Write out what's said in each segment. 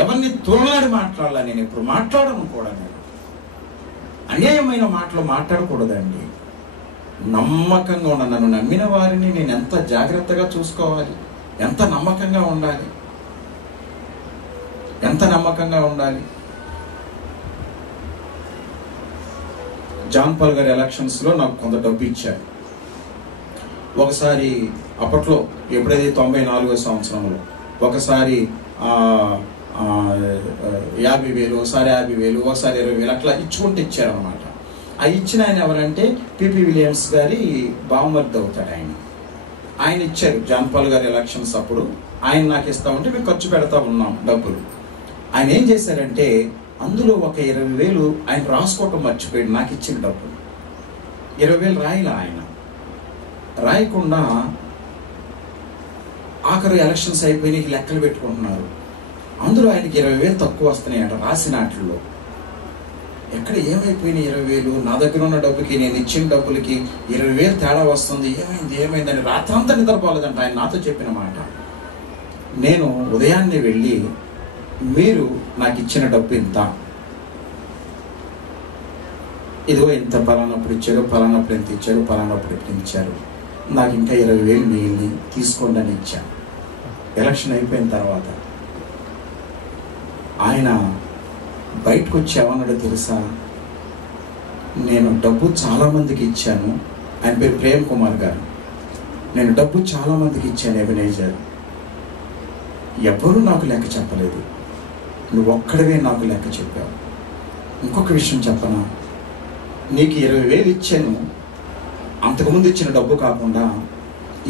ఎవరిని తోలాడి మాట్లాడాల, నేను ఇప్పుడు మాట్లాడను కూడా. నేను అన్యాయమైన మాటలు మాట్లాడకూడదండి. నమ్మకంగా ఉన్న, నన్ను నమ్మిన వారిని నేను ఎంత జాగ్రత్తగా చూసుకోవాలి, ఎంత నమ్మకంగా ఉండాలి, ఎంత నమ్మకంగా ఉండాలి. జాన్ పాల్ గారి ఎలక్షన్స్లో నాకు కొంత డబ్బు ఇచ్చారు. ఒకసారి అప్పట్లో ఎప్పుడైతే 94వ సంవత్సరంలో ఒకసారి 50,000, ఒకసారి 50,000, ఒకసారి 20,000 అట్లా ఇచ్చుకుంటూ ఇచ్చారనమాట. ఆ ఇచ్చిన ఆయన ఎవరంటే పిపి విలియమ్స్ గారి బావమర్ది అవుతాడు ఆయన ఇచ్చారు. జాన్ పాల్ గారి ఎలక్షన్స్ అప్పుడు ఆయన నాకు ఇస్తా ఉంటే మేము ఖర్చు పెడతా ఉన్నాం డబ్బులు. ఆయన ఏం చేశారంటే అందులో ఒక 20,000 ఆయన రాసుకోవటం మర్చిపోయాడు. నాకు ఇచ్చిన డబ్బులు 20,000 రాయలే. ఆయన రాయకుండా ఆఖరు ఎలక్షన్స్ అయిపోయి లెక్కలు పెట్టుకుంటున్నారు. అందులో ఆయనకి 20,000 తక్కువ వస్తున్నాయట రాసిన వాటిల్లో. ఎక్కడ ఏమైపోయినాయి 20,000? నా దగ్గర ఉన్న డబ్బుకి, నేను ఇచ్చిన డబ్బులకి 20,000 తేడా వస్తుంది. ఏమైందని రాత్రంతా నిద్రపోలేదంట ఆయన నాతో చెప్పిన మాట. నేను ఉదయాన్నే వెళ్ళి, మీరు నాకు ఇచ్చిన డబ్బు ఇంత, ఇదిగో ఇంత పలానప్పుడు ఇచ్చారు, పలానప్పుడు ఎంత ఇచ్చారు, పలానప్పుడు ఎంత ఇచ్చారు, నాకు ఇంకా 20,000 మిగిలింది తీసుకోండి అని ఇచ్చాను. ఎలక్షన్ అయిపోయిన తర్వాత ఆయన బయటకు వచ్చి ఏమన్నాడో తెలుసా? నేను డబ్బు చాలా మందికి ఇచ్చాను. ఆయన పేరు ప్రేమ్ కుమార్ గారు. నేను డబ్బు చాలా మందికి ఇచ్చాను ఎబెనేజర్, ఎవరూ నాకు లెక్క చెప్పలేదు, నువ్వు ఒక్కడవే నాకు లెక్క చెప్పావు. ఇంకొక విషయం చెప్పనా, నీకు 20,000 ఇచ్చాను, అంతకుముందు ఇచ్చిన డబ్బు కాకుండా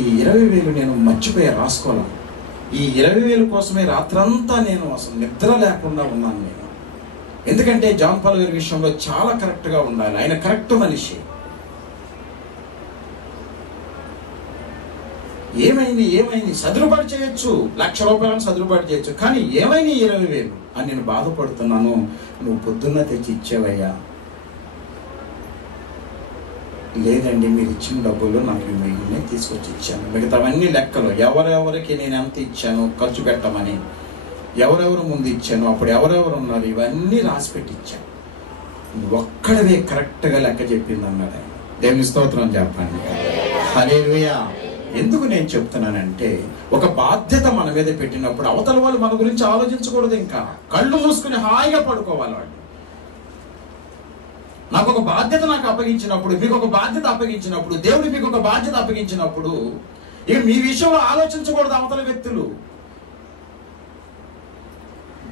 ఈ 20,000 నేను మర్చిపోయా, రాసుకోవాలి. ఈ 20,000 కోసమే రాత్రంతా నేను అసలు నిద్ర లేకుండా ఉన్నాను నేను. ఎందుకంటే జాన్ పాల్ గారి విషయంలో చాలా కరెక్ట్గా ఉండాలి. ఆయన కరెక్ట్ మనిషి. ఏమైంది సదురుబాటు చేయొచ్చు, ₹1,00,000 సదురుబాటు చేయొచ్చు, కానీ ఏమైంది 20,000 అని నేను బాధపడుతున్నాను. నువ్వు పొద్దున్న తెచ్చి ఇచ్చేవయ్యా. లేదండి, మీరు ఇచ్చిన డబ్బులు నాకు మిగిలిన తీసుకొచ్చి ఇచ్చాను. మిగతావన్నీ లెక్కలు, ఎవరెవరికి నేను ఎంత ఇచ్చాను ఖర్చు పెట్టమని, ఎవరెవరు ముందు ఇచ్చాను, అప్పుడు ఎవరెవరు ఉన్నారు, ఇవన్నీ రాసి పెట్టి ఇచ్చాను. ఒక్కడవే కరెక్ట్గా లెక్క చెప్పింది అన్నాడు ఆయన. దేవుని స్తోత్రం చెప్పండి. హల్లెలూయా. ఎందుకు నేను చెప్తున్నానంటే, ఒక బాధ్యత మన మీద పెట్టినప్పుడు అవతల వాళ్ళు మన గురించి ఆలోచించకూడదు. ఇంకా కళ్ళు మూసుకుని హాయిగా పడుకోవాలి వాళ్ళు. నాకు ఒక బాధ్యత అప్పగించినప్పుడు, మీకు ఒక బాధ్యత అప్పగించినప్పుడు, దేవుడు మీకు ఒక బాధ్యత అప్పగించినప్పుడు ఇక మీ విషయంలో ఆలోచించకూడదు అవతల వ్యక్తులు.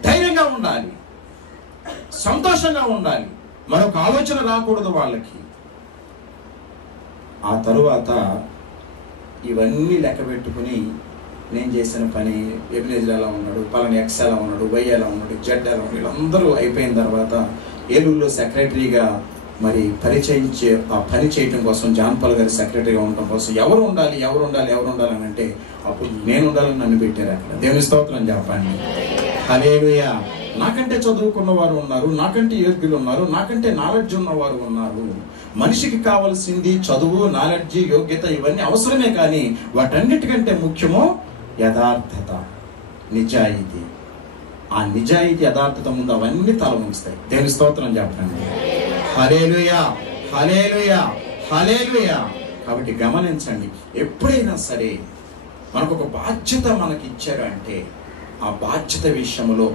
ధైర్యంగా ఉండాలి, సంతోషంగా ఉండాలి, మరొక ఆలోచన రాకూడదు వాళ్ళకి. ఆ తరువాత ఇవన్నీ లెక్క పెట్టుకుని నేను చేసిన పని, ఎబినేజర్ ఎలా ఉన్నాడు, పలానా ఎక్స్ ఎలా ఉన్నాడు, వై ఎలా ఉన్నాడు, జెడ్ ఎలా ఉన్నాడు, వీళ్ళందరూ అయిపోయిన తర్వాత ఏలూరులో సెక్రటరీగా మరి పని చేయటం కోసం, జాన్ పాల్ గారి సెక్రటరీగా ఉండటం కోసం ఎవరు ఉండాలి అని అంటే అప్పుడు నేను ఉండాలని నన్ను పెట్టారు అక్కడ. దేవుని స్తోత్రం చెప్పండి. హల్లెలూయా. నాకంటే చదువుకున్న వారు ఉన్నారు, నాకంటే యోగ్యులు ఉన్నారు, నాకంటే నాలెడ్జ్ ఉన్నవారు ఉన్నారు. మనిషికి కావాల్సింది చదువు, నాలెడ్జ్, యోగ్యత ఇవన్నీ అవసరమే, కానీ వాటన్నిటికంటే ముఖ్యమో యథార్థత, నిజాయితీ. ఆ నిజాయితీ, యథార్థత ముందు అవన్నీ తల ఉంచుతాయి. దేవుని స్తోత్రం చెప్పండి. హల్లెలూయా, హల్లెలూయా, హల్లెలూయా. కాబట్టి గమనించండి, ఎప్పుడైనా సరే మనకు ఒక బాధ్యత మనకి ఇచ్చారు అంటే ఆ బాధ్యత విషయంలో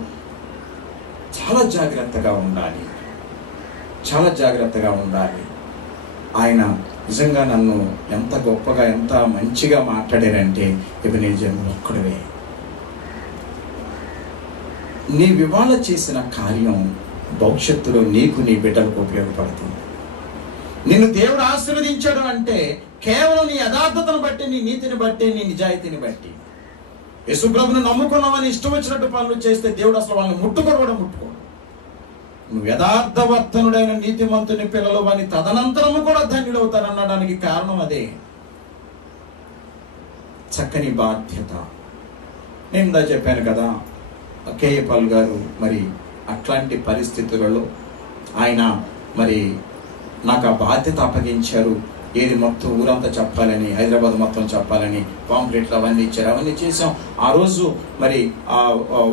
చాలా జాగ్రత్తగా ఉండాలి, చాలా జాగ్రత్తగా ఉండాలి. ఆయన నిజంగా నన్ను ఎంత గొప్పగా, ఎంత మంచిగా మాట్లాడారంటే, ఎబెనేజర్ ఒక్కడవే. నీవివాళ చేసిన కార్యం భవిష్యత్తులో నీకు, నీ బిడ్డలకు ఉపయోగపడుతుంది. నిన్ను దేవుడు ఆశీర్వదించాడు అంటే కేవలం నీ యథార్థతను బట్టి, నీ నీతిని బట్టి, నీ నిజాయితీని బట్టి. యేసుప్రభును నమ్ముకున్నావని ఇష్టం వచ్చినట్టు పనులు చేస్తే దేవుడు అసలు వాళ్ళని ముట్టుకోడు. నువ్వు యథార్థవర్తనుడైన నీతిమంతుని పిల్లలు వాని తదనంతరము కూడా ధన్యులవుతారనడానికి కారణం అదే. చక్కని బాధ్యత. నేను ఇందా చెప్పాను కదా, కేఏ పాల్ గారు మరి అట్లాంటి పరిస్థితులలో ఆయన మరి నాకు ఆ బాధ్యత అప్పగించారు. ఏది మొత్తం ఊరంతా చెప్పాలని, హైదరాబాద్ మొత్తం చెప్పాలని పాంప్లెట్లు అవన్నీ ఇచ్చారు. అవన్నీ చేసాం. ఆ రోజు మరి ఆ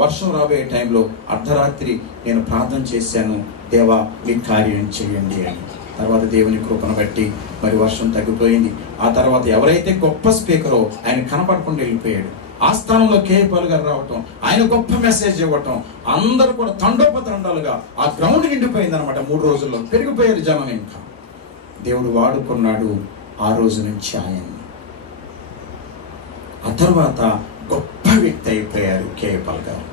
వర్షం రాబోయే టైంలో అర్ధరాత్రి నేను ప్రార్థన చేశాను, దేవా మీ కార్యం చేయండి అని. తర్వాత దేవుని కృపను బట్టి మరి వర్షం తగ్గిపోయింది. ఆ తర్వాత ఎవరైతే గొప్ప స్పీకరో ఆయన కనపడకుండా వెళ్ళిపోయాడు. ఆ స్థానంలో కేఏ పాల్ గారు రావటం, ఆయన గొప్ప మెసేజ్ ఇవ్వటం, అందరూ కూడా తండోపతండాలుగా ఆ గ్రౌండ్ నిండిపోయింది అనమాట. 3 రోజుల్లో పెరిగిపోయారు జనం. ఇంకా దేవుడు వాడుకున్నాడు ఆ రోజు నుంచి ఆయన్ని. ఆ తర్వాత గొప్ప వ్యక్తి అయిపోయారు కేఏ పాల్ గారు.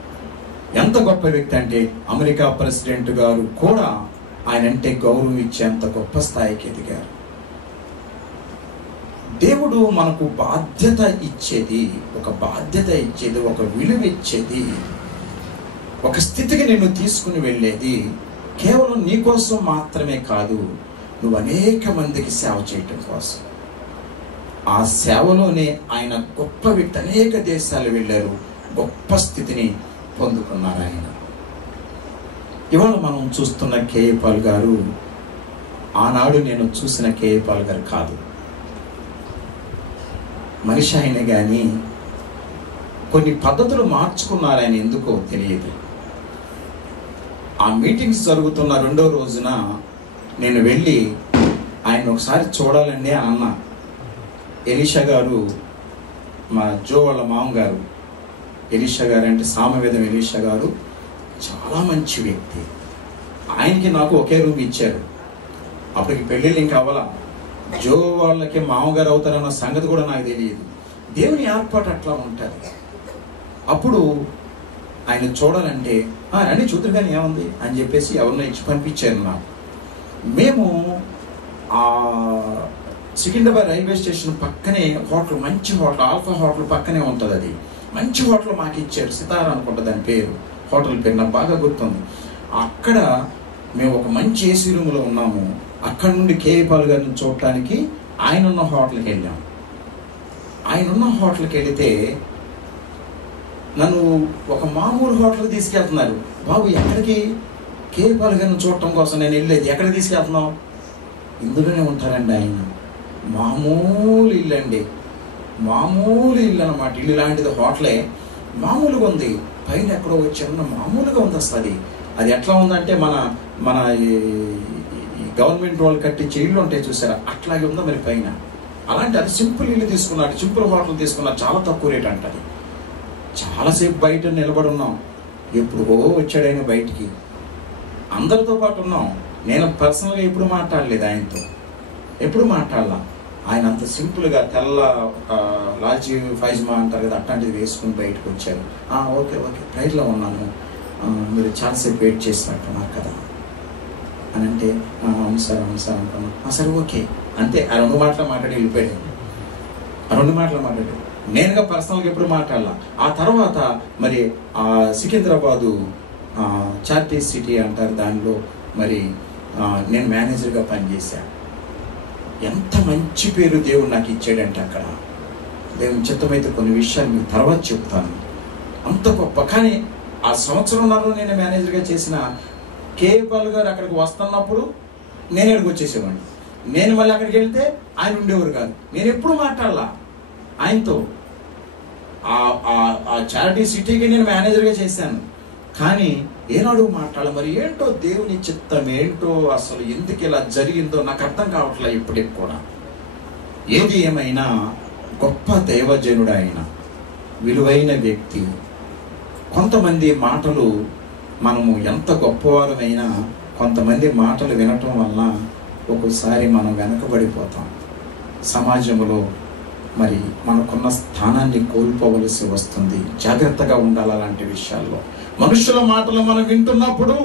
ఎంత గొప్ప వ్యక్తి అంటే అమెరికా ప్రెసిడెంట్ గారు కూడా ఆయన అంటే గౌరవం ఇచ్చేంత గొప్ప స్థాయికి ఎదిగారు. దేవుడు మనకు బాధ్యత ఇచ్చేది, ఒక విలువ ఇచ్చేది, ఒక స్థితికి నిన్ను తీసుకుని వెళ్ళేది కేవలం నీ కోసం మాత్రమే కాదు, నువ్వు అనేక మందికి సేవ చేయటం కోసం. ఆ సేవలోనే ఆయన గొప్ప వ్యక్తి. అనేక దేశాలు వెళ్ళారు, గొప్ప స్థితిని పొందుకున్నారు ఆయన. ఇవాళ మనం చూస్తున్న కేఏ పాల్ గారు ఆనాడు నేను చూసిన కేఏ పాల్ గారు కాదు. మనిషి ఆయన కానీ కొన్ని పద్ధతులు మార్చుకున్నారు ఆయన, ఎందుకో తెలియదు. ఆ మీటింగ్స్ జరుగుతున్న 2వ రోజున నేను వెళ్ళి ఆయన ఒకసారి చూడాలండి అని అన్నా. ఎలీషా గారు, మా జో వాళ్ళ మామగారు ఎలీషా గారు అంటే సామవేదం ఎలీషా గారు చాలా మంచి వ్యక్తి. ఆయనకి నాకు ఒకే రూమ్ ఇచ్చారు. అప్పటికి పెళ్ళిళ్ళు ఇంకా అవ్వాల. జో వాళ్ళకి మామగారు అవుతారన్న సంగతి కూడా నాకు తెలియదు. దేవుని ఏర్పాటు అట్లా ఉంటుంది. అప్పుడు ఆయన చూడాలంటే రండి చూద్దరు కానీ ఏముంది అని చెప్పేసి ఎవరినో ఇచ్చి పంపించారు నాకు. మేము ఆ సికింద్రాబాద్ రైల్వే స్టేషన్ పక్కనే హోటల్, మంచి హోటల్, ఆల్ఫా హోటల్ పక్కనే ఉంటుంది. అది మంచి హోటల్ మాకు ఇచ్చారు. సితారా అనుకుంటా దాని పేరు, హోటల్ పేరు నాకు బాగా గుర్తుంది. అక్కడ మేము ఒక మంచి ఏసీ రూమ్లో ఉన్నాము. అక్కడ నుండి కేఏ పాల్ గారిని చూడటానికి ఆయన ఉన్న హోటల్కి వెళ్ళాం. ఆయన ఉన్న హోటల్కి వెళితే నన్ను ఒక మామూలు హోటల్కి తీసుకెళ్తున్నారు. బాబు ఎక్కడికి? కేఏ పాల్ గారిని చూడటం కోసం నేను వెళ్ళేది. ఎక్కడికి తీసుకెళ్తున్నావు? ఇందులోనే ఉంటారండి ఆయన. మామూలు ఇల్లు అండి, మామూలు ఇల్లు అనమాట. ఇల్లు లాంటిది, హోటలే మామూలుగా ఉంది. పైన ఎక్కడో చిన్న మామూలుగా ఉంది. అసలు అది ఎట్లా ఉందంటే మన మన గవర్నమెంట్ వాళ్ళు కట్టించే ఇల్లు ఉంటాయి చూసారా, అట్లాగే ఉందా మరి పైన. అలాంటి అది సింపుల్ ఇల్లు తీసుకున్నాడు, సింపుల్ హోటల్ తీసుకున్నారు. చాలా తక్కువ రేట్ అంటది. చాలాసేపు బయట నిలబడి ఉన్నాం. ఎప్పుడో వచ్చాడైనా బయటికి, అందరితో పాటు ఉన్నాం. నేను పర్సనల్గా ఎప్పుడు మాట్లాడలేదు ఆయనతో, ఎప్పుడు మాట్లాడలా. ఆయన అంత సింపుల్గా తెల్ల లాల్చీ ఫైజ్మా అంటారు కదా, అట్లాంటిది వేసుకుని బయటకు వచ్చారు. ఓకే ఓకే ఫ్లైట్లో ఉన్నాను, మీరు చాలాసేపు వెయిట్ చేసినట్టున్నారు కదా అని అంటే, అవును సార్ అనుకున్నాను. సరే ఓకే అంతే. ఆ 2 మాటలు మాట్లాడి వెళ్ళిపోయాడు. ఆ 2 మాటలు మాట్లాడాడు. నేనుగా పర్సనల్గా ఎప్పుడు మాట్లాడాల. ఆ తర్వాత మరి ఆ సికింద్రాబాదు చారిటీ సిటీ అంటారు, దానిలో మరి నేను మేనేజర్గా పనిచేశాను. ఎంత మంచి పేరు దేవుడు నాకు ఇచ్చాడంటే అక్కడ. దేవుని చిత్తమైతే కొన్ని విషయాలు మీకు తర్వాత చెప్తాను. అంత గొప్ప. కానీ ఆ సంవత్సరంలో నేను మేనేజర్గా చేసిన కేఏ పాల్ గారు అక్కడికి వస్తున్నప్పుడు నేను ఇక్కడికి వచ్చేసేవాడిని. నేను మళ్ళీ అక్కడికి వెళ్తే ఆయన ఉండేవారు కాదు. నేను ఎప్పుడు మాట్లాడాల ఆయనతో. ఆ చారిటీ సిటీకి నేను మేనేజర్గా చేశాను, కానీ ఏనాడు మాట్లాడాలి. మరి ఏంటో దేవుని చిత్తం ఏంటో, అసలు ఎందుకు ఇలా జరిగిందో నాకు అర్థం కావట్లేదు ఇప్పటికి కూడా. ఏది ఏమైనా గొప్ప దైవజనుడు ఆయన, విలువైన వ్యక్తి. కొంతమంది మాటలు, మనము ఎంత గొప్పవారమైనా కొంతమంది మాటలు వినటం వల్ల ఒక్కోసారి మనం వెనకబడిపోతాం. సమాజంలో మరి మనకున్న స్థానాన్ని కోల్పోవలసి వస్తుంది. జాగ్రత్తగా ఉండాలి అలాంటి విషయాల్లో. మనుషుల మాటలు మనం వింటున్నప్పుడు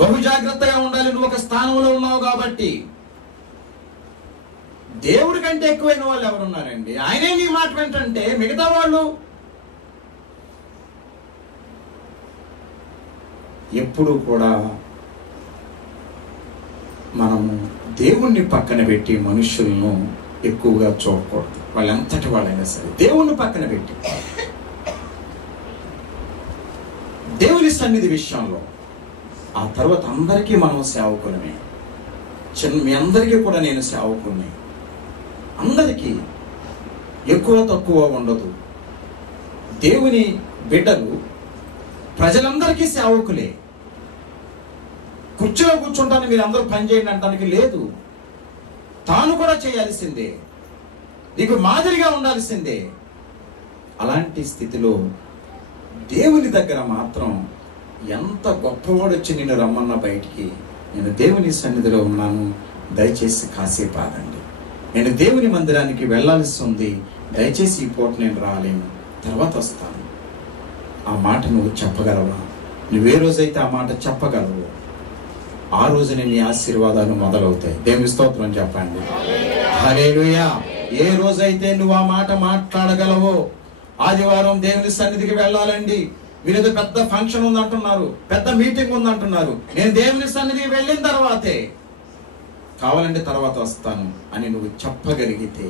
బహు జాగ్రత్తగా ఉండాలి. నువ్వు ఒక స్థానంలో ఉన్నావు కాబట్టి. దేవుడి కంటే ఎక్కువైన వాళ్ళు ఎవరున్నారండి? ఆయనే నీ మాట వెంటంటే మిగతా వాళ్ళు ఎప్పుడు కూడా మనము దేవుణ్ణి పక్కన పెట్టి మనుషులను ఎక్కువగా చూడకూడదు. వాళ్ళంతటి వాళ్ళైనా సరే దేవుణ్ణి పక్కన పెట్టి దేవుని సన్నిధి విషయంలో. ఆ తర్వాత అందరికీ మనం సేవకులమే. మీ అందరికీ కూడా నేను సేవకుణ్ణి. అందరికీ ఎక్కువ తక్కువ ఉండదు. దేవుని బిడ్డలు ప్రజలందరికీ సేవకులే. కుర్చీలో కూర్చుంటాను మీరు అందరూ పని చేయండి అంటానికి లేదు. తాను కూడా చేయాల్సిందే, నీకు మాదిరిగా ఉండాల్సిందే. అలాంటి స్థితిలో దేవుని దగ్గర మాత్రం ఎంత గొప్పవాడు వచ్చి నిన్ను రమ్మన్నా బయటికి, నేను దేవుని సన్నిధిలో ఉన్నాను, దయచేసి కాసేపు ఆగండి, నేను దేవుని మందిరానికి వెళ్ళాల్సి ఉంది, దయచేసి ఈ పూట నేను రాలేను, తర్వాత వస్తాను. ఆ మాట నువ్వు చెప్పగలవా? నువ్వే రోజైతే ఆ మాట చెప్పగలవు, ఆ రోజునే నీ ఆశీర్వాదాలు మొదలవుతాయి. దేవుని స్తోత్రం చెప్పండి. హల్లెలూయా. ఏ రోజైతే నువ్వు ఆ మాట మాట్లాడగలవో, ఆదివారం దేవుని సన్నిధికి వెళ్ళాలండి, మీరేదో పెద్ద ఫంక్షన్ ఉందంటున్నారు, పెద్ద మీటింగ్ ఉందంటున్నారు, నేను దేవుని సన్నిధికి వెళ్ళిన తర్వాతే, కావాలంటే తర్వాత వస్తాను అని నువ్వు చెప్పగలిగితే,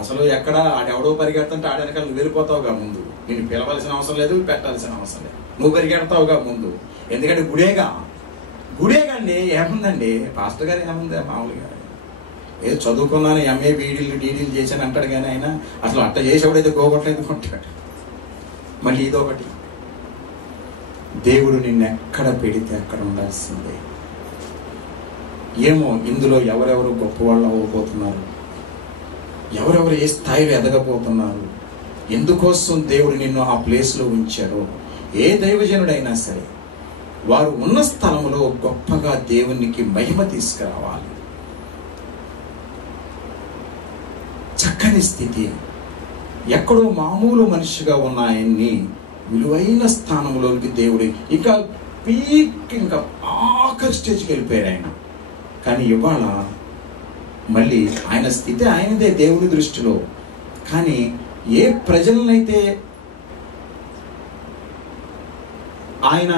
అసలు ఎక్కడ ఆడెవడో పరిగెడుతుంటే ఆడ వెనకాల నువ్వు వెళ్ళిపోతావుగా ముందు. నేను పిలవలసిన అవసరం లేదు, పెట్టాల్సిన అవసరం లేదు, నువ్వు పరిగెడతావుగా ముందు. ఎందుకంటే గుడేగా అండి. ఏముందండి పాస్టర్ గారు, ఏముంది మామూలుగా ఏదో చదువుకున్నాను, ఎంఏ బీడీలు డీడీలు చేశాను అంటాడు, కానీ ఆయన అసలు అట్ట చేసేవాడైతే గోగొట్టలేదు కొంటాడు. మళ్ళీ ఇదొకటి, దేవుడు నిన్ను ఎక్కడ పెడితే అక్కడ ఉండాల్సిందే. ఏమో ఇందులో ఎవరెవరు గొప్పవాళ్ళు అవ్వబోతున్నారు, ఎవరెవరు ఏ స్థాయిలో ఎదగబోతున్నారు, ఎందుకోసం దేవుడు నిన్ను ఆ ప్లేస్లో ఉంచారో, ఏ దైవజనుడైనా సరే వారు ఉన్న స్థలంలో గొప్పగా దేవునికి మహిమ తీసుకురావాలి. చక్కని స్థితి, ఎక్కడో మామూలు మనిషిగా ఉన్న ఆయన్ని విలువైన స్థానంలోకి దేవుడు ఇంకా ఆఖరి స్టేజ్కి వెళ్ళిపోయారు ఆయన. కానీ ఇవాళ మళ్ళీ ఆయన స్థితి ఆయనదే దేవుని దృష్టిలో. కానీ ఏ ప్రజలనైతే ఆయన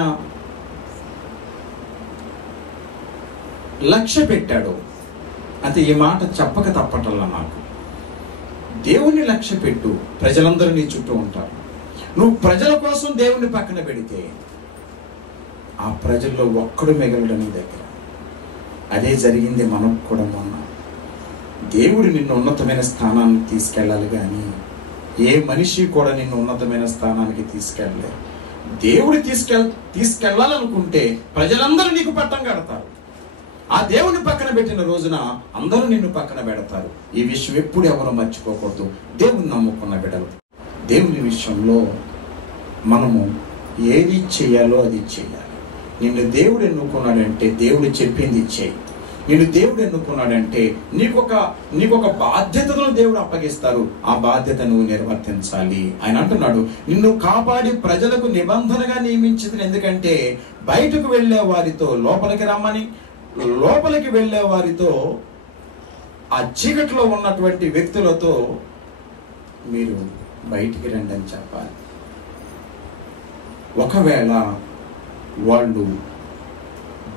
లక్ష్య పెట్టాడో, అంటే ఈ మాట చెప్పక తప్పటల్లా నాకు, దేవుణ్ణి లక్ష్య పెట్టు, ప్రజలందరూ నీ చుట్టూ ఉంటారు. నువ్వు ప్రజల కోసం దేవుణ్ణి పక్కన పెడితే ఆ ప్రజల్లో ఒక్కడు మిగలడం నీ దగ్గర. అదే జరిగింది మనకు కూడా మొన్న. దేవుడు నిన్ను ఉన్నతమైన స్థానానికి తీసుకెళ్ళాలి, కానీ ఏ మనిషి కూడా నిన్ను ఉన్నతమైన స్థానానికి తీసుకెళ్ళలేరు. దేవుడు తీసుకెళ్ళాలనుకుంటే ప్రజలందరూ నీకు పట్టం కడతారు. ఆ దేవుని పక్కన పెట్టిన రోజున అందరూ నిన్ను పక్కన పెడతారు. ఈ విషయం ఎప్పుడు ఎవరు మర్చిపోకూడదు. దేవుని నమ్ముకున్న బిడ్డలు, దేవుని విషయంలో మనము ఏది చేయాలో అది చేయాలి. నిన్ను దేవుడు ఎన్నుకున్నాడంటే దేవుడు చెప్పింది చేయి. నిన్ను దేవుడు ఎన్నుకున్నాడంటే నీకొక బాధ్యతను దేవుడు అప్పగిస్తారు. ఆ బాధ్యత నువ్వు నిర్వర్తించాలి. ఆయన అంటున్నాడు, నిన్ను కాపాడి ప్రజలకు నిబంధనగా నియమించింది. ఎందుకంటే బయటకు వెళ్ళే వారితో లోపలికి రమ్మని, లోపలికి వెళ్ళే వారితో ఆ చీకట్లో ఉన్నటువంటి వ్యక్తులతో మీరు బయటికి రండి అని చెప్పాలి. ఒకవేళ వాళ్ళు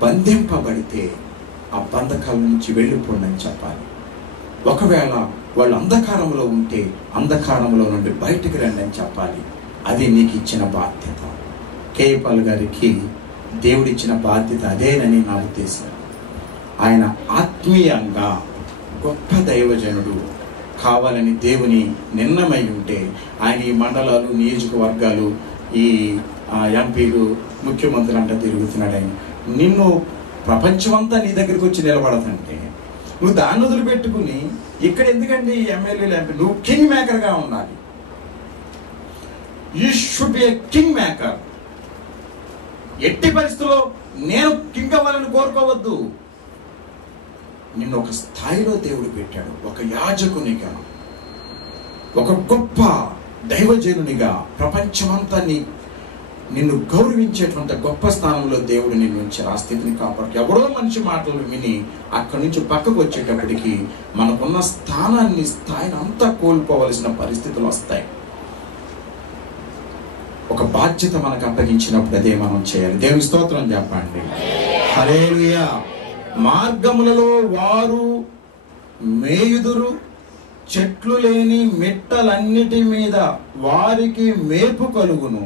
బంధింపబడితే ఆ బంధకాల నుంచి వెళ్ళిపోండి అని చెప్పాలి. ఒకవేళ వాళ్ళు అంధకారంలో ఉంటే అంధకారంలో నుండి బయటికి రండి అని చెప్పాలి. అది నీకు ఇచ్చిన బాధ్యత. కేపాల్ గారికి దేవుడిచ్చిన బాధ్యత అదేనని నా ఉద్దేశం. ఆయన ఆత్మీయంగా గొప్ప దైవజనుడు కావాలని దేవుని నిర్ణయమై ఉంటే ఆయన ఈ మండలాలు, నియోజకవర్గాలు, ఈ ఎంపీలు, ముఖ్యమంత్రులు అంతా తిరుగుతున్నాడు. ఆయన నిన్ను ప్రపంచమంతా నీ దగ్గరికి వచ్చి నిలబడదంటే నువ్వు దాన్ని వదిలిపెట్టుకుని ఇక్కడ ఎందుకండి ఎమ్మెల్యేలు, ఎంపీ? నువ్వు కింగ్ మేకర్గా ఉండాలి. You should be a king maker. ఎట్టి పరిస్థితుల్లో నేను కింగ్ అవ్వాలని కోరుకోవద్దు. నిన్ను ఒక స్థాయిలో దేవుడు పెట్టాడు, ఒక యాజకునిగా, ఒక గొప్ప దైవజనునిగా, ప్రపంచమంతా నిన్ను గౌరవించేటువంటి గొప్ప స్థానంలో దేవుడు నిన్ను ఉంచారు. ఆ స్థితిని కాపాడు. ఎవడో మనిషి మాటలు విని అక్కడి నుంచి పక్కకు వచ్చేటప్పటికి మనకున్న స్థాయిని అంతా కోల్పోవలసిన పరిస్థితులు వస్తాయి. ఒక బాధ్యత మనకు అప్పగించినప్పుడు అదే మనం చేయాలి. దేవుని స్తోత్రం చెప్పండి. హల్లెలూయా. మార్గములలో వారు మేయుదురు, చెట్లు లేని మెట్టలన్నిటి మీద వారికి మేపు కలుగును.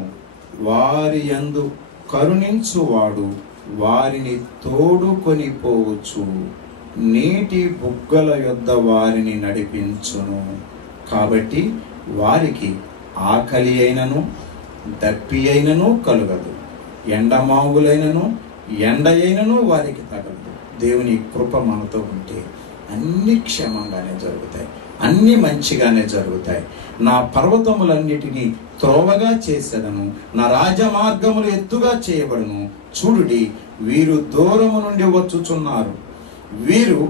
వారి యందు కరుణించువాడు వారిని తోడుకొని పోవచ్చు, నీటి బుగ్గల యొద్ద వారిని నడిపించును. కాబట్టి వారికి ఆకలి అయినను దప్పి అయినను కలుగదు, ఎండమావులైనను ఎండ అయినను వారికి తగలదు. దేవుని కృప మనతో ఉంటే అన్ని క్షేమంగానే జరుగుతాయి, అన్ని మంచిగానే జరుగుతాయి. నా పర్వతములన్నిటినీ త్రోవగా చేసేదను, నా రాజమార్గములు ఎత్తుగా చేయబడును. చూడుడి, వీరు దూరము నుండి వచ్చుచున్నారు, వీరు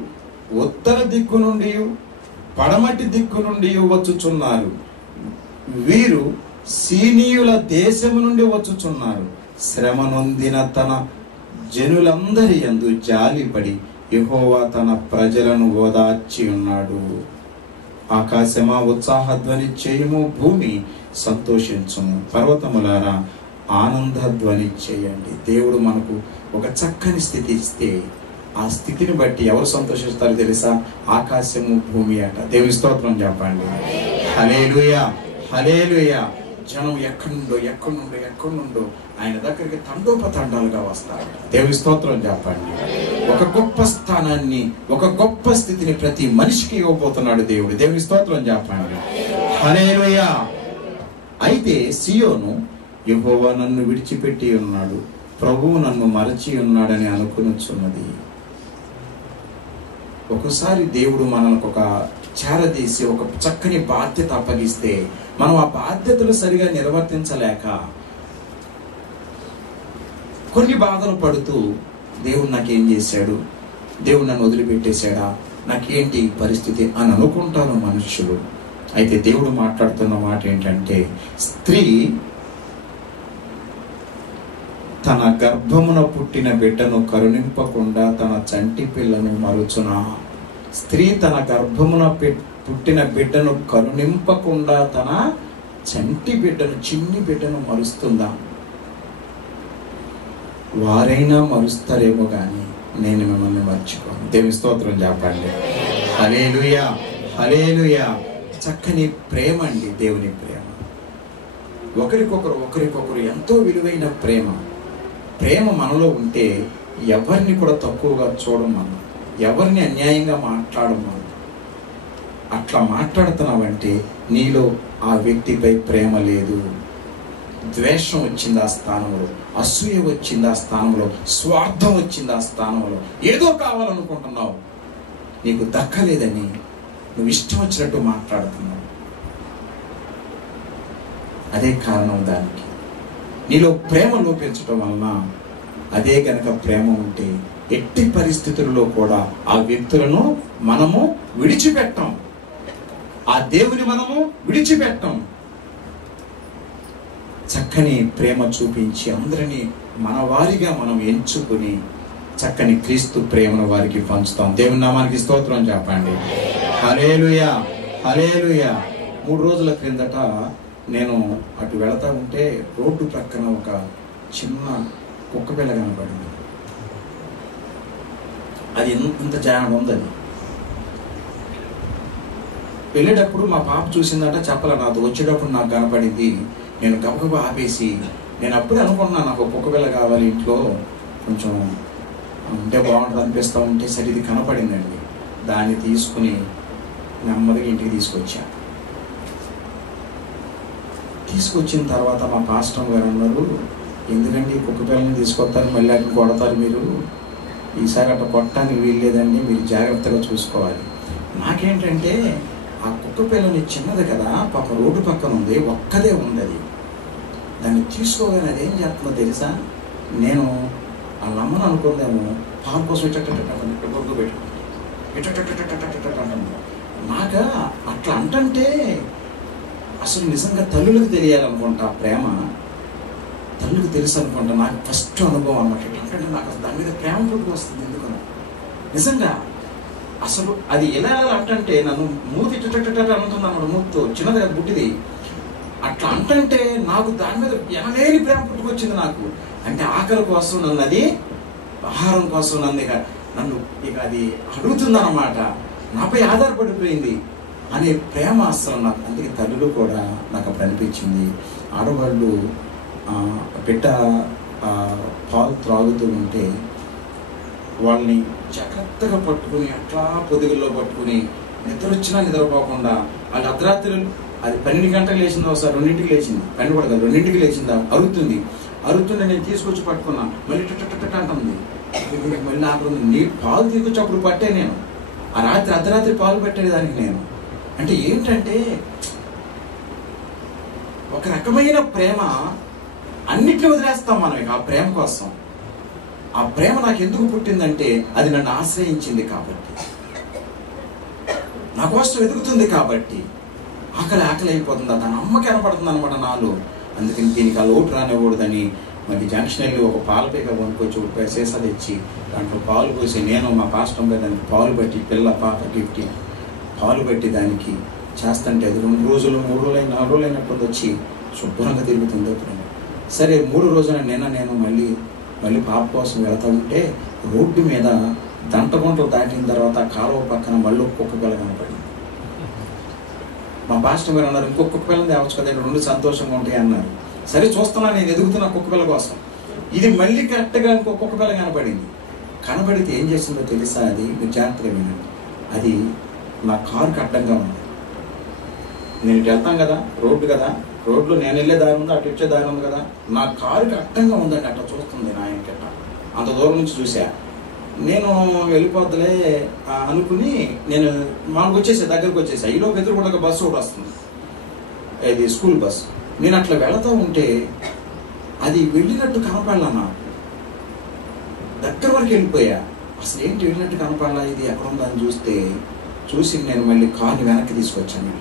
ఉత్తర దిక్కు నుండి పడమటి దిక్కు నుండి వచ్చుచున్నారు, వీరు సీనీయుల దేశము నుండి వచ్చుచున్నారు. శ్రమ నొందిన తన జనులందరి యందు జాలిపడి యెహోవా తన ప్రజలను ఓదార్చి ఉన్నాడు. ఆకాశమా ఉత్సాహధ్వని చేయుము, భూమి సంతోషించుము, పర్వతములారా ఆనందధ్వని చేయండి. దేవుడు మనకు ఒక చక్కని స్థితి ఇస్తే ఆ స్థితిని బట్టి ఎవరు సంతోషిస్తారో తెలుసా? ఆకాశము భూమి అట. దేవుని స్తోత్రం చెప్పండి. హల్లెలూయా, హల్లెలూయా. జనం ఎక్కడి నుండో ఆయన దగ్గరికి తండోపతండాలుగా వస్తారు. దేవుని స్తోత్రం చెప్పండి. ఒక గొప్ప స్థానాన్ని, ఒక గొప్ప స్థితిని ప్రతి మనిషికి ఇవ్వబోతున్నాడు దేవుడు. దేవుని స్తోత్రం చెప్పండి. హల్లెలూయా. అయితే సియోను, యెహోవా నన్ను విడిచిపెట్టి ఉన్నాడు, ప్రభువు నన్ను మరచి ఉన్నాడని అనుకునుచున్నది. ఒకసారి దేవుడు మనకు ఒక చేరదీసి ఒక చక్కని బాధ్యత అప్పగిస్తే మనం ఆ బాధ్యతలు సరిగా నిర్వర్తించలేక కొన్ని బాధలు పడుతూ, దేవుడు నాకేం చేశాడు, దేవుడు నన్ను వదిలిపెట్టేశాడా, నాకేంటి పరిస్థితి అని అనుకుంటారు మనుషులు. అయితే దేవుడు మాట్లాడుతున్న మాట ఏంటంటే, స్త్రీ తన గర్భమున పుట్టిన బిడ్డను కరుణింపకుండా తన చంటి పిల్లను మరుచునా? స్త్రీ తన గర్భమున పుట్టిన బిడ్డను కరుణింపకుండా తన చంటి బిడ్డను, చిన్ని బిడ్డను మరుస్తుందా? వారైనా మరుస్తారేమో కానీ నేను మిమ్మల్ని మర్చిపోను. దేవుని స్తోత్రం చెప్పండి. హల్లెలూయా, హల్లెలూయా. చక్కని ప్రేమ అండి దేవుని ప్రేమ. ఒకరికొకరు ఎంతో విలువైన ప్రేమ. ప్రేమ మనలో ఉంటే ఎవరిని కూడా తక్కువగా చూడం మనం, ఎవరిని అన్యాయంగా మాట్లాడం మనం. అట్లా మాట్లాడుతున్నావంటే నీలో ఆ వ్యక్తిపై ప్రేమ లేదు. ద్వేషం వచ్చింది ఆ స్థానంలో, అసూయ వచ్చింది ఆ స్థానంలో, స్వార్థం వచ్చింది ఆ స్థానంలో. ఏదో కావాలనుకుంటున్నావు, నీకు దక్కలేదని నువ్వు ఇష్టం వచ్చినట్టు మాట్లాడుతున్నావు. అదే కారణం దానికి. నీలో ప్రేమ లోపించడం వలన. అదే గనక ప్రేమ ఉంటే ఎట్టి పరిస్థితుల్లో కూడా ఆ వ్యక్తులను మనము విడిచిపెట్టాం, ఆ దేవుని మనము విడిచిపెట్టాం. చక్కని ప్రేమ చూపించి అందరినీ మన వారిగా మనం ఎంచుకుని చక్కని క్రీస్తు ప్రేమను వారికి పంచుతాం. దేవుని నామానికి స్తోత్రం చెప్పండి. హల్లెలూయా, హల్లెలూయా. 3 రోజుల క్రిందట నేను అటు వెళతా ఉంటే రోడ్డు ప్రక్కన ఒక చిన్న కుక్క పిల్ల కనపడింది. అది ఇంత జాగ్రత్త ఉందని వెళ్ళేటప్పుడు మా పాప చూసిందట, చెప్పలే నాతో. వచ్చేటప్పుడు నాకు కనపడింది. నేను గబగబా ఆపేసి, నేను అప్పుడే అనుకున్నాను నాకు కుక్క పిల్ల కావాలి, ఇంట్లో కొంచెం ఉంటే బాగుంటుంది అనిపిస్తూ ఉంటే సరే ఇది కనపడిందండి. దాన్ని తీసుకుని నెమ్మదిగా ఇంటికి తీసుకొచ్చిన తర్వాత మా పాస్టర్ గారు అన్నారు, ఎందుకండి కుక్క పిల్లని తీసుకొస్తారు, మళ్ళీ అక్కడ కొడతారు మీరు, ఈసారి అట్లా కొట్టడానికి వీల్లేదండి, మీరు జాగ్రత్తగా చూసుకోవాలి. నాకేంటంటే ఆ కుక్క పిల్లని చిన్నది కదా, పాప రోడ్డు పక్కన ఉంది, ఒక్కదే ఉంది. అది దాన్ని తీసుకోగానే అదేం చేస్తుందో తెలుసా? నేను వాళ్ళ అమ్మను అనుకుందేమో పాలు కోసం గొగ్గు పెట్టుకుంటే నాక అట్లా అంటే అసలు నిజంగా తల్లులకు తెలియాలనుకుంటా. ప్రేమ తల్లికి తెలుసు అనుకుంటా. నాకు ఫస్ట్ అనుభవం అన్నమాట. అంటే నాకు అసలు దాని మీద ప్రేమ పుట్టుకు వస్తుంది ఎందుకనో. నిజంగా అసలు అది ఎలా అంటే నన్ను మూతి అంటుంది అన్నమాట. మూతితో చిన్నది కదా, బుట్టిది. అట్లా అంటే నాకు దాని మీద ఎనలేని ప్రేమ పుట్టుకొచ్చింది నాకు. అంటే ఆకలి కోసం నన్ను, అది ఆహారం కోసం నన్ను ఇక అది అడుగుతుందన్నమాట. నాపై ఆధారపడిపోయింది అనే ప్రేమ అసలు నాకు. అందుకే తల్లులు కూడా నాకు అప్పుడు అనిపించింది, ఆడవాళ్ళు బిడ్డ పాలు త్రాగుతూ ఉంటే వాళ్ళని జాగ్రత్తగా పట్టుకుని అట్లా పొదుగుల్లో పట్టుకుని నిద్ర వచ్చినా నిద్రపోకుండా వాళ్ళు అర్ధరాత్రులు, అది 12 గంటలకు లేచిందా, ఒకసారి 2ంటికి లేచింది, 12 కూడా కాదు 2ంటికి లేచిందా, అరుతుంటే నేను తీసుకొచ్చి పట్టుకున్నా, మళ్ళీ టట్ అంటుంది. మళ్ళీ నాకు నీ పాలు తీసుకొచ్చి అప్పుడు పట్టే నేను ఆ అర్ధరాత్రి పాలు పెట్టేదానికి నేను. అంటే ఏంటంటే ఒక రకమైన ప్రేమ, అన్నిటిని వదిలేస్తాం మనం ఇక ఆ ప్రేమ కోసం. ఆ ప్రేమ నాకు ఎందుకు పుట్టిందంటే అది నన్ను ఆశ్రయించింది కాబట్టి, నా కోసం వెతుకుతుంది కాబట్టి. ఆకలి అయిపోతుందా, తన అమ్మ కనపడుతుంది అనమాట నాలో. అందుకని దీనికి ఆ లోటు రానివ్వకూడదని మరి జంక్షన్ వెళ్ళి ఒక పాల పీక కొనుక్కొచ్చి సీసా తెచ్చి దాంట్లో పాలు పోసి నేను మా పాస్టర్ దానికి పాలు పట్టి, పాప గిఫ్ట్ పాలు పెట్టి దానికి చేస్తుంటే అది 2 రోజులు 3 రోజులు 4 రోజులు అయినప్పుడు వచ్చి శుభ్రంగా తిరుగుతుంది. అప్పుడు సరే 3 రోజున నేను మళ్ళీ పాప కోసం వెళ్తూ ఉంటే రోడ్డు మీద దంటగుంటలు దాటిన తర్వాత కాలువ పక్కన మళ్ళీ ఒక్కొక్క పిల్ల కనపడింది. మా పాస్టర్ గారు అన్నారు, ఇంకొక పిల్లని తేవచ్చు కదా, 2 సంతోషంగా ఉంటాయి అన్నారు. సరే చూస్తున్నాను, నేను ఎదుగుతున్నా కుక్క పిల్ల కోసం. ఇది మళ్ళీ కరెక్ట్గా ఇంకొక పిల్ల కనబడితే ఏం చేసిందో తెలుసా? అది మీరు జాగ్రత్తగా వినండి. అది నా కారుకి అడ్డంగా ఉంది. నేను ఇటు వెళ్తాం కదా, రోడ్లో నేను వెళ్ళే దారి ఉంది, అటు ఇచ్చే దారి ఉంది కదా, నా కారుకి అడ్డంగా ఉందండి. అట్లా చూస్తుంది నా ఇంకట. అంత దూరం నుంచి చూసా. నేను వెళ్ళిపోద్దులే అనుకుని నేను మాకు దగ్గరకు వచ్చేసా. ఈలోపు ఎదురుకుండా బస్సు ఒకటి వస్తుంది, ఇది స్కూల్ బస్సు. నేను అట్లా వెళుతూ ఉంటే అది వెళ్ళినట్టు కనపడలా, నాకు దగ్గర వరకు వెళ్ళిపోయా. అసలు ఏంటి వెళ్ళినట్టు కనపడలా, ఇది ఎక్కడ ఉందని చూసి నేను మళ్ళీ కార్ని వెనక్కి తీసుకొచ్చాను.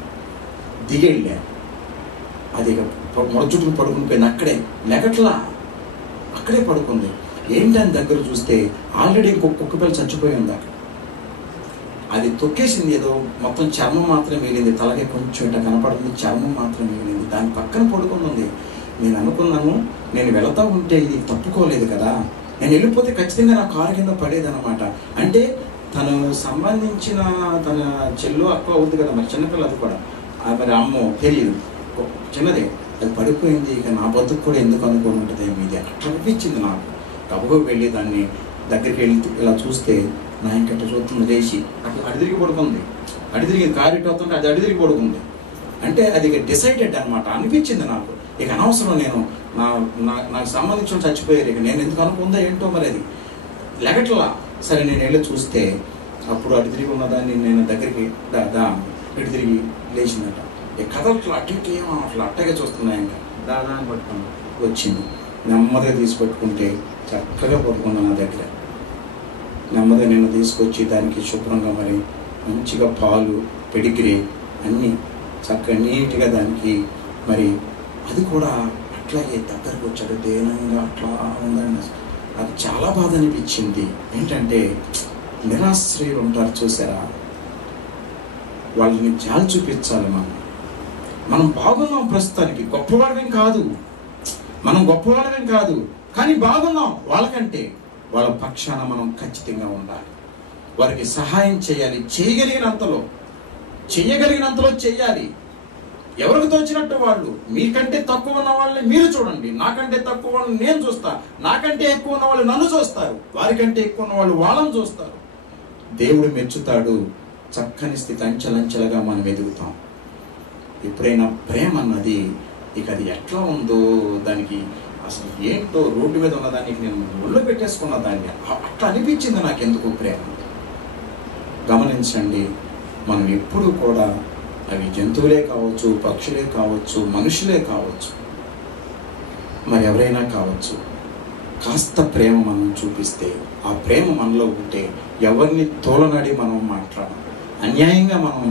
దిగెళ్ళా. అది మొరచుట్టుకు పడుకుని పోయింది. అక్కడే లెగట్లా, అక్కడే పడుకుంది. ఏంటని దగ్గర చూస్తే ఆల్రెడీ ఇంకొక కుక్క పిల్ల చచ్చిపోయి ఉంది అక్కడ. అది తొక్కేసింది, ఏదో మొత్తం చర్మం మాత్రం మిగిలింది, తలకి కొంచెం ఇట్లా కనపడుతుంది, చర్మం మాత్రం మిగిలింది. దాని పక్కన పడుకుంది. నేను అనుకున్నాను, నేను వెళతా ఉంటే ఇది తప్పుకోలేదు కదా, నేను వెళ్ళిపోతే ఖచ్చితంగా నా కారు కింద పడేదన్నమాట. అంటే తను సంబంధించిన తన చెల్లు అక్క అవుద్ది కదా, మరి చిన్నపిల్ల అది కూడా, మరి అమ్మో తెలియదు, చిన్నదే, అది పడిపోయింది. ఇక నా బతుకు కూడా ఎందుకు అనుకోని ఉంటుంది మీది అట్లా అనిపించింది నాకు. గబగబ వెళ్ళి దాన్ని దగ్గరికి వెళ్ళి ఇలా చూస్తే నా ఇంకట్ట చూస్తుంది, లేచి అట్లా అడిదిరిగి పడుకుంది. కారు ఇటు అవుతుంటే అది అడిదిరిగి పడుకుంది. అంటే అది ఇక డిసైడెడ్ అనమాట. అనిపించింది నాకు, ఇక అనవసరం, నేను నాకు సంబంధించిన చచ్చిపోయారు, ఇక నేను ఎందుకు అనుకుందా ఏంటో మరి. అది లెగట్లా. సరే నేను వెళ్ళి చూస్తే అప్పుడు అటు తిరిగి ఉన్నదాన్ని నేను దగ్గరికి ఇటు తిరిగి లేచిందట. ఈ కథలు అటు ఏమో అట్లా అట్టగా చూస్తున్నాయంట. దాదాపు పట్టుకుని వచ్చింది. నెమ్మదిగా తీసి పట్టుకుంటే చక్కగా పట్టుకున్నాను నా దగ్గర. నెమ్మదిగా నిన్ను తీసుకొచ్చి దానికి శుభ్రంగా మరి మంచిగా పాలు, పెడిగ్రీ అన్నీ చక్కగా నీట్గా దానికి మరి అది కూడా అట్లాగే దగ్గరకు వచ్చాడు, దేనంగా అట్లా ఉందండి. అది చాలా బాధ అనిపించింది. ఏంటంటే నిరాశ్రయులు ఉంటారు చూసారా, వాళ్ళని జాలి చూపించాలి. మనం బాగున్నాం, ప్రస్తుతానికి గొప్పవాళ్ళమేం కాదు, కానీ బాగున్నాం. వాళ్ళకంటే వాళ్ళ పక్షాన మనం ఖచ్చితంగా ఉండాలి, వారికి సహాయం చేయాలి, చేయగలిగినంతలో చేయాలి. ఎవరికి తోచినట్టు వాళ్ళు. మీకంటే తక్కువ ఉన్న వాళ్ళని మీరు చూడండి, నాకంటే తక్కువ వాళ్ళని నేను చూస్తా, నాకంటే ఎక్కువ ఉన్న వాళ్ళు నన్ను చూస్తారు, వారికంటే ఎక్కువ ఉన్న వాళ్ళు వాళ్ళని చూస్తారు. దేవుడు మెచ్చుతాడు. చక్కని స్థితి, అంచెలంచెలుగా మనం ఎదుగుతాం. ఎప్పుడైనా ప్రేమ అన్నది ఇక అది ఎట్లా ఉందో, దానికి అసలు ఏంటో, రోడ్డు మీద ఉన్నదానికి నేను ఒళ్ళు పెట్టేసుకున్న దాన్ని అట్లా అనిపించింది నాకు ఎందుకు ప్రేమ. గమనించండి, మనం ఎప్పుడు కూడా అవి జంతువులే కావచ్చు, పక్షులే కావచ్చు, మనుషులే కావచ్చు, మరి ఎవరైనా కావచ్చు, కాస్త ప్రేమ మనం చూపిస్తే, ఆ ప్రేమ మనలో ఉంటే ఎవరిని తోలనాడి మనం అన్యాయంగా మనం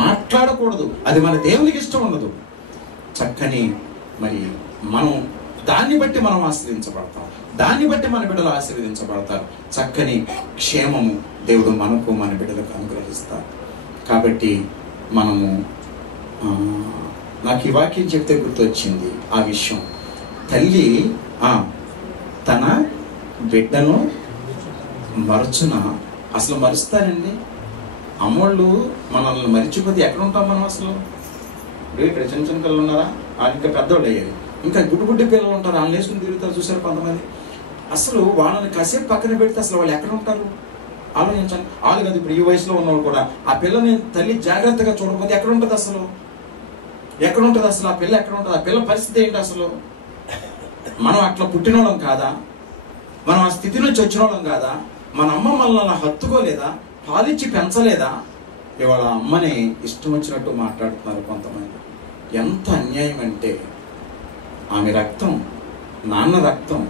మాట్లాడకూడదు. అది మన దేవునికి ఇష్టం ఉండదు. చక్కని మరి మనం దాన్ని బట్టి మనం ఆశీర్వదించబడతాం, దాన్ని బట్టి మన బిడ్డలు ఆశీర్వదించబడతారు. చక్కని క్షేమము దేవుడు మనకు, మన బిడ్డలకు అనుగ్రహిస్తారు. కాబట్టి మనము నాకు ఈ వాక్యం చెప్తే గుర్తొచ్చింది ఆ విషయం. తల్లి తన బిడ్డను మరచున, అసలు మరుస్తారండి అమ్మోళ్ళు. మనల్ని మరిచిపోతే ఎక్కడ ఉంటాం మనం అసలు? ఇక్కడ చిన్న పిల్లలు ఉన్నారా, వాళ్ళు ఇంకా పెద్దోళ్ళు అయ్యారు. ఇంకా గుడ్డి పిల్లలు ఉంటారు, వాళ్ళని వేసుకుని తిరుగుతారు చూసారు కొంతమంది. అసలు వాళ్ళని కాసేపు పక్కన పెడితే అసలు వాళ్ళు ఎక్కడ ఉంటారు ఆలోచించండి. వాళ్ళు కాదు, ఇప్పుడు ఈ వయసులో ఉన్నవాళ్ళు కూడా ఆ పిల్లని తల్లి జాగ్రత్తగా చూడకపోతే ఎక్కడ ఉంటుంది అసలు? ఎక్కడ ఉంటుంది అసలు? ఆ పిల్ల ఎక్కడ ఉంటుంది? ఆ పిల్ల పరిస్థితి ఏంటి అసలు? మనం అట్లా పుట్టిన వాళ్ళం కాదా? మనం ఆ స్థితి నుంచి వచ్చిన వాళ్ళం కాదా? మన అమ్మ మనల్ని అలా హత్తుకోలేదా? పాలిచ్చి పెంచలేదా? ఇవాళ అమ్మని ఇష్టం వచ్చినట్టు మాట్లాడుతున్నారు కొంతమంది. ఎంత అన్యాయం అంటే, ఆమె రక్తం, నాన్న రక్తం,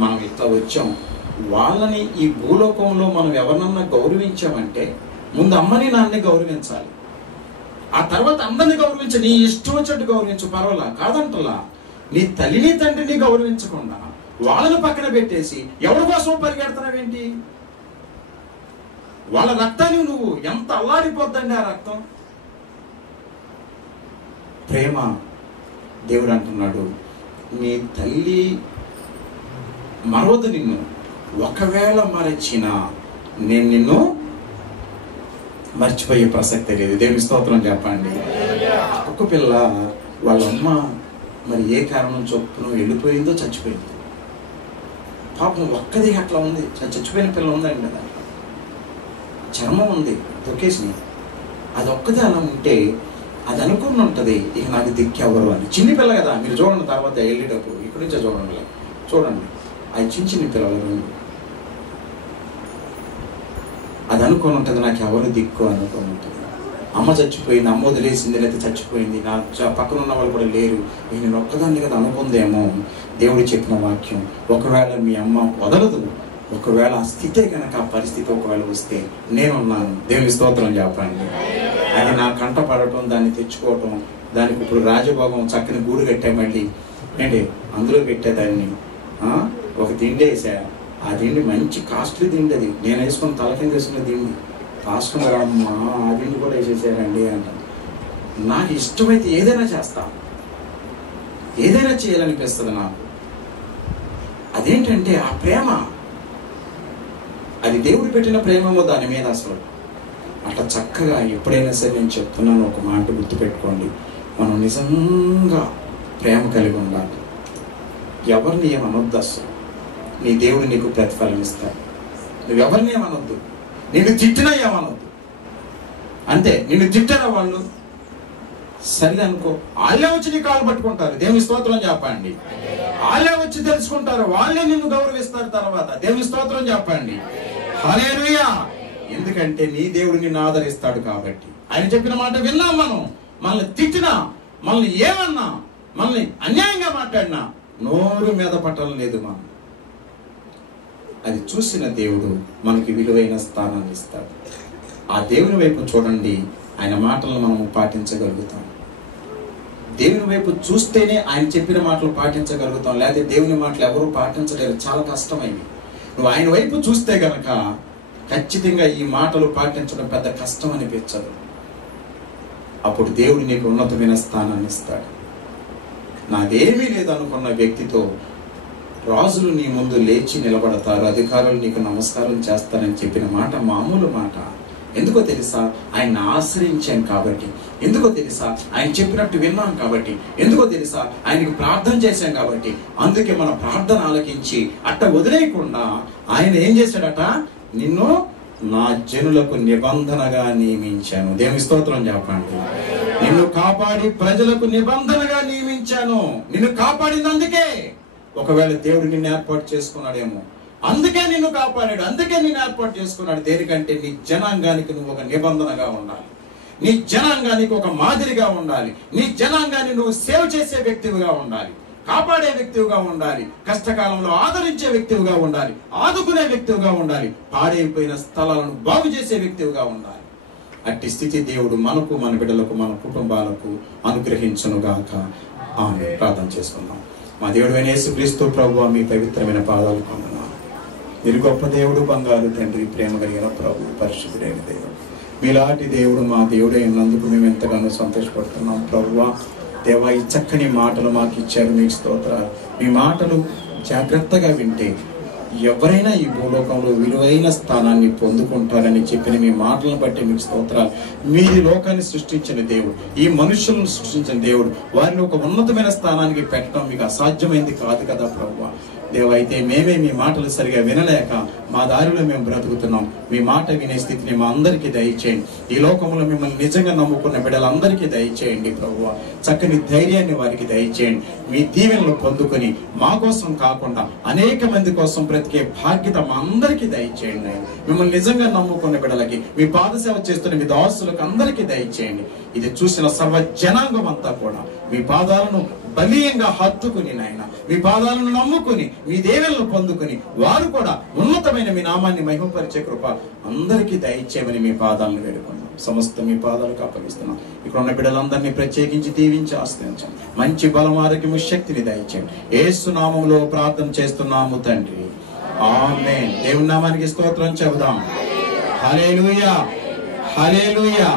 మనం ఇట్లా వచ్చాం. వాళ్ళని ఈ భూలోకంలో మనం ఎవరినన్నా గౌరవించామంటే ముందు అమ్మని నాన్నని గౌరవించాలి, ఆ తర్వాత అందరిని గౌరవించు. నీ ఇష్టం వచ్చినట్టు గౌరవించు, పర్వాలా, కాదంటలా. నీ తల్లిని తండ్రిని గౌరవించకుండా వాళ్ళని పక్కన పెట్టేసి ఎవరి కోసం పరిగెడుతున్నావేంటి? వాళ్ళ రక్తాన్ని నువ్వు ఎంత అల్లాడిపోద్దండి ఆ రక్తం. ప్రేమ, దేవుడు అంటున్నాడు, నీ తల్లి మరవదు నిన్ను, ఒకవేళ మరచినా నేను నిన్ను మర్చిపోయే ప్రసక్తే లేదు. దేవుని స్తోత్రం చెప్పండి. ఒక్క పిల్ల వాళ్ళ అమ్మ మరి ఏ కారణం చొప్పున వెళ్ళిపోయిందో, చచ్చిపోయింది. పాపం ఒక్కది అట్లా ఉంది, చచ్చిపోయిన పిల్ల ఉందండి కదా, చర్మం ఉంది తొక్కేసి, అది ఒక్కదే అలా ఉంటే అది అనుకుని ఉంటుంది, ఇక నాకు దిక్కెవరు అని. చిన్ని పిల్ల కదా, మీరు చూడండి తర్వాత వెళ్ళేటప్పుడు ఇక్కడి నుంచే చూడండి అది చిన్న పిల్లలు, అది అనుకొని ఉంటుంది, నాకు ఎవరు దిక్కు అనుకొని ఉంటుంది. అమ్మ చచ్చిపోయింది, అమ్మ వదిలేసింది, లేకపోతే చచ్చిపోయింది, నా పక్కన ఉన్న వాళ్ళు కూడా లేరు, నేను ఒక్కదాన్ని కదా అనుకుందేమో. దేవుడు చెప్పిన వాక్యం, ఒకవేళ మీ అమ్మ వదలదు, ఒకవేళ ఆ స్థితే కనుక, ఆ పరిస్థితి ఒకవేళ వస్తే నేనున్నాను. దేవుని స్తోత్రం చెప్పండి. అది నా కంట పడటం, దాన్ని తెచ్చుకోవటం, దానికి ఇప్పుడు రాజభోగం చక్కని గూడు కట్టే, మళ్ళీ ఏంటి అందులో పెట్టేదాన్ని ఒక తిండి వేసా. ఆ తిండి మంచి కాస్ట్లీ తిండి, అది నేను వేసుకుని తలకింద వేసుకున్న తిండి, కాస్ట్లీ అమ్మా ఆ తిండి కూడా వేసేసారండి అంట. నాకు ఇష్టమైతే ఏదైనా చేస్తా, ఏదైనా చేయాలనిపిస్తుంది నాకు. అదేంటంటే ఆ ప్రేమ, అది దేవుడు పెట్టిన ప్రేమేమో దాని మీద. అసలు అట్లా చక్కగా ఎప్పుడైనా సరే నేను చెప్తున్నాను, ఒక మాట గుర్తుపెట్టుకోండి, మనం నిజంగా ప్రేమ కలిగి ఉండాలి. ఎవరిని ఏమనొద్దు, అసలు నీ దేవుడు నీకు ప్రతిఫలం ఇస్తాడు. నువ్వెవరిని ఏమనొద్దు, నిన్ను తిట్టినా ఏమనొద్దు, అంతే. నిన్ను తిట్టారా వాళ్ళు, సరే అనుకో, వాళ్ళే వచ్చి నీ కాలు పట్టుకుంటారు. దేవుని స్తోత్రం చెప్పండి. వాళ్ళే వచ్చి తెలుసుకుంటారు, వాళ్ళే నిన్ను గౌరవిస్తారు తర్వాత. దేవుని స్తోత్రం చెప్పండి. హల్లెలూయా. ఎందుకంటే నీ దేవుడు నిన్ను ఆదరిస్తాడు కాబట్టి. ఆయన చెప్పిన మాట విన్నాం మనం. మనల్ని తిట్టినా, మనల్ని ఏమన్నా, మనల్ని అన్యాయంగా మాట్లాడినా నోరు మీద పట్టడం లేదు. మనం అది చూసిన దేవుడు మనకి విలువైన స్థానాన్ని ఇస్తాడు. ఆ దేవుని వైపు చూడండి, ఆయన మాటలను మనము పాటించగలుగుతాం. దేవుని వైపు చూస్తేనే ఆయన చెప్పిన మాటలు పాటించగలుగుతాం, లేకపోతే దేవుని మాటలు ఎవరు పాటించలేరు, చాలా కష్టమైనవి. నువ్వు ఆయన వైపు చూస్తే గనక ఖచ్చితంగా ఈ మాటలు పాటించడం పెద్ద కష్టం అనిపించదు. అప్పుడు దేవుడు నీకు ఉన్నతమైన స్థానాన్ని ఇస్తాడు. నాదేమీ లేదనుకున్న వ్యక్తితో రాజులు నీ ముందు లేచి నిలబడతారు, అధికారులు నీకు నమస్కారం చేస్తారని చెప్పిన మాట మామూలు మాట. ఎందుకో తెలుసా? ఆయన ఆశ్రయించాం కాబట్టి. ఎందుకో తెలుసా? ఆయన చెప్పినట్టు విన్నాం కాబట్టి. ఎందుకో తెలుసా? ఆయనకు ప్రార్థన చేశాం కాబట్టి. అందుకే మన ప్రార్థన ఆలకించి అట్ట వదిలేయకుండా ఆయన ఏం చేశాడట? నిన్ను నా జనులకు నిబంధనగా నియమించాను. దేవుని స్తోత్రం చెప్పండి. నిన్ను కాపాడి ప్రజలకు నిబంధనగా నియమించాను. నిన్ను కాపాడింది అందుకే. ఒకవేళ దేవుడు నిన్ను ఏర్పాటు చేసుకున్నాడేమో, అందుకే నిన్ను కాపాడాడు, అందుకే నిన్ను ఏర్పాటు చేసుకున్నాడు. దేనికంటే నీ జనాంగానికి నువ్వు ఒక నిబంధనగా ఉండాలి, నీ జనాంగానికి ఒక మాదిరిగా ఉండాలి, నీ జనాంగాన్ని నువ్వు సేవ చేసే వ్యక్తివిగా ఉండాలి, కాపాడే వ్యక్తివిగా ఉండాలి, కష్టకాలంలో ఆదరించే వ్యక్తివిగా ఉండాలి, ఆదుకునే వ్యక్తివిగా ఉండాలి, పాడైపోయిన స్థలాలను బాగు చేసే వ్యక్తివిగా ఉండాలి. అట్టి స్థితి దేవుడు మనకు, మన బిడ్డలకు, మన కుటుంబాలకు అనుగ్రహించునుగాక. ఆమె ప్రార్థన చేసుకుందాం. మా దేవుడైన యేసుక్రీస్తు ప్రభువా, మీ పవిత్రమైన పాదాలు పొందనా. మీరు గొప్ప దేవుడు, బంగారు తండ్రి, ప్రేమ కలిగిన ప్రభు, పరిశుద్ధుడైన దేవుడు. మీలాంటి దేవుడు మా దేవుడే ఉన్నందుకు మేము ఎంతగానో సంతోషపడుతున్నాం ప్రభువా. దేవా, ఈ చక్కని మాటలు మాకు ఇచ్చారు, మీకు స్తోత్రాలు. మీ మాటలు జాగ్రత్తగా వింటే ఎవరైనా ఈ భూలోకంలో విలువైన స్థానాన్ని పొందుకుంటారని చెప్పిన మీ మాటలను బట్టి మీకు స్తోత్రాలు. మీరు లోకాన్ని సృష్టించిన దేవుడు, ఈ మనుషులను సృష్టించిన దేవుడు, వారిని ఒక ఉన్నతమైన స్థానానికి పెట్టడం మీకు అసాధ్యమైంది కాదు కదా ప్రభువా. దేవా, అయితే మేమే మీ మాటలు సరిగా వినలేక మా దారిలో మేము బ్రతుకుతున్నాం. మీ మాట వినే స్థితిని మా అందరికీ దయచేయండి. ఈ లోకంలో మిమ్మల్ని నిజంగా నమ్ముకున్న బిడ్డలందరికీ దయచేయండి ప్రభువా. చక్కని ధైర్యాన్ని వారికి దయచేయండి. మీ దీవెనలు పొందుకొని మా కోసం కాకుండా అనేక మంది కోసం బ్రతికే బాధ్యత మా అందరికీ దయచేయండి. మిమ్మల్ని నిజంగా నమ్ముకున్న బిడ్డలకి, మీ పాదసేవ చేస్తున్న మీ దాసులకు అందరికీ దయచేయండి. ఇది చూసిన సర్వ జనాంగం అంతా కూడా మీ పాదాలను బలీయంగా హత్తుకుని నాయన, మీ పాదాలను నమ్ముకుని మీ దేవులను పొందుకుని వారు కూడా ఉన్నతమైన మీ నామాన్ని మహిమపరిచే కృప అందరికీ దయచేయమని మీ పాదాలను వేడుకున్నాం. సమస్త మీ పాదాలకు అప్పగిస్తున్నాం. ఇక్కడ ఉన్న బిడ్డలందరినీ ప్రత్యేకించి దీవించి ఆశ్రయించండి. మంచి బలం, ఆరోగ్యము, శక్తిని దయచేయండి. యేసు నామములో ప్రార్థన చేస్తున్నాము తండ్రి, ఆమేన్. దేవుని నామానికి స్తోత్రం చెబుదాం. హల్లెలూయా, హల్లెలూయా.